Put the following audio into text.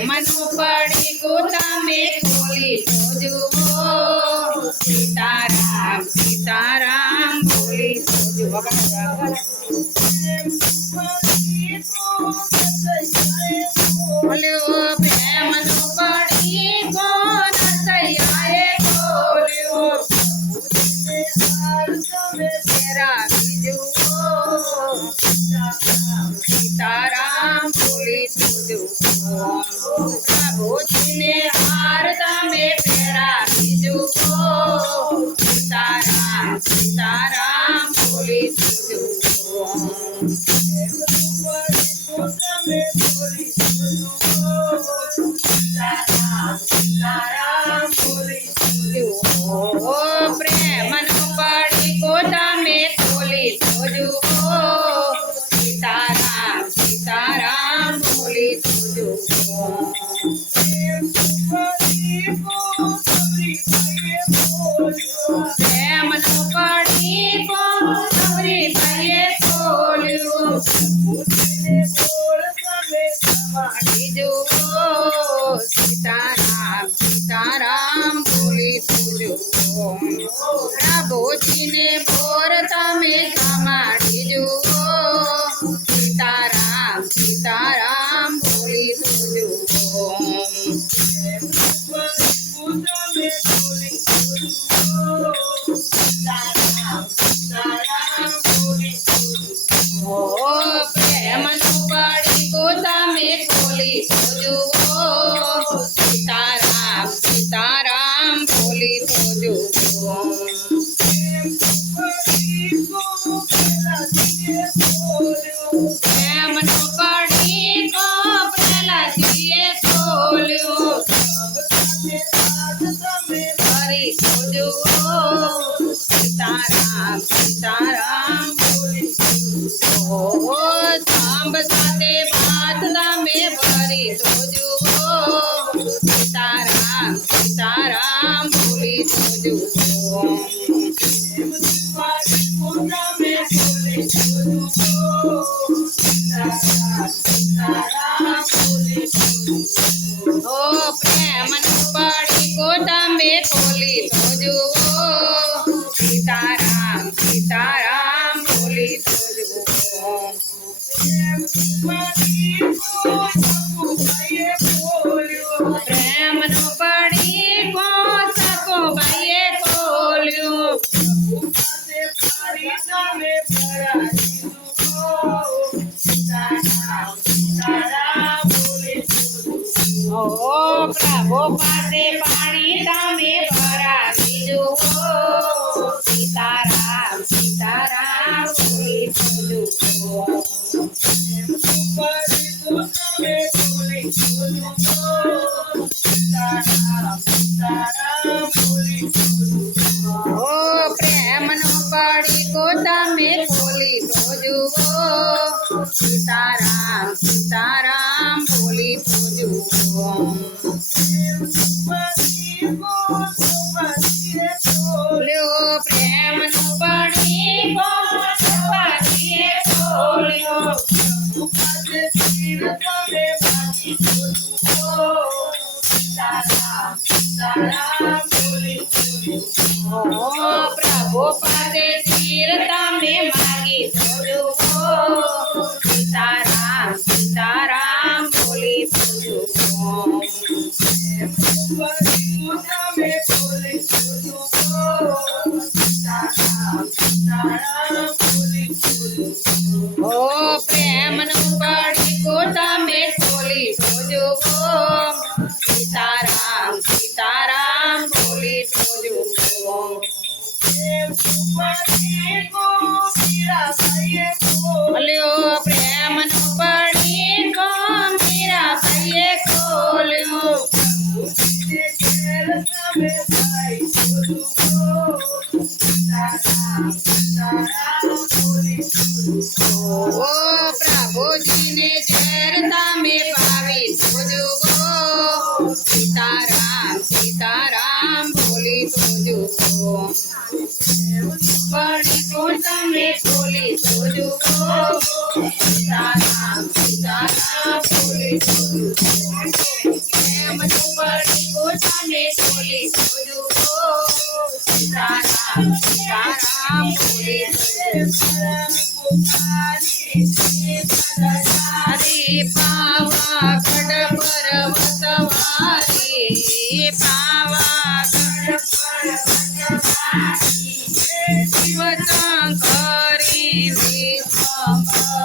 મનો પડી તમે ખોલી તો જુઓ સીતારામ સીતારામ બોલી તો જુઓ બોલ્યો પ્રેમનો પડી કોણ સૈયાએ બોલ્યો ફેરાવી જુઓ સીતારામ બોલી તો જુઓ પ્રભુજીને હાર તમે ફેરાવી જુઓ સીતારામ સીતારામ બોલી તો જુઓ પ્રેમનો પડી તમે ખોલી તો જુઓ સીતારામ સીતારામ બોલી તો જુઓ પ્રેમનો પડી સબરી ભાઈએ ખોલ્યું જુઓ સીતારામ સીતારામ બોલી તો જુઓ પ્રભુજીને ભોર તમે જમાડી જુઓ સીતારામ સીતારામ બોલી તો જુઓ પ્રેમનો પડી તમે ખોલી તો જુઓ સીતારામ સીતારામ બોલી તો જુઓ પ્રેમનો પડી પ્રહલાદજીએ ખોલ્યો ફરી તો જુઓ સીતારામ સીતારામ બોલી સાંભ સાથે વાત તમે ભરી તો જુઓ સીતારામ સીતારામ બોલી તો જુઓ પ્રેમનો પડી તમે ખોલી તો જુઓ સીતારામ સીતારામ બોલી તો જુઓ પ્રેમનો પડી સકો ભાઈએ ખોલ્યું પ્રભુ પાસે પાણી તમે ભરાવી જુઓ સીતારામ સીતારામ બોલી તો જુઓ પ્રેમનો પડી તમે ખોલી તો જુઓ સીતારામ સીતારામ બોલી તો જુઓ પ્રેમનો પડી ખોલ્યો પ્રભુ પાસે તીર તમે માગી તો જુઓ સીતારામ સીતારામ બોલી તો જુઓ પ્રેમનો પડી તમે ખોલી તો જુઓ સીતારામ સીતારામ બોલી તો જુઓ પ્રેમનો પડી મીરા ભાઈએ ખોલ્યું પ્રભુજીને ઝેર તમે પાવી તો જુઓ સીતારામ સીતારામ બોલી તો જુઓ પડી તમે ખોલી તો જુઓ સીતારામ એમ ઝૂંપડી ગોઠાને તોડી જોયું હો સીતારામ સીતારામ બોલે હરે પાવાગઢ પર્વત વારી પાવાગઢ પર્વત વારી શિવ શંકરી વિશ્વંભર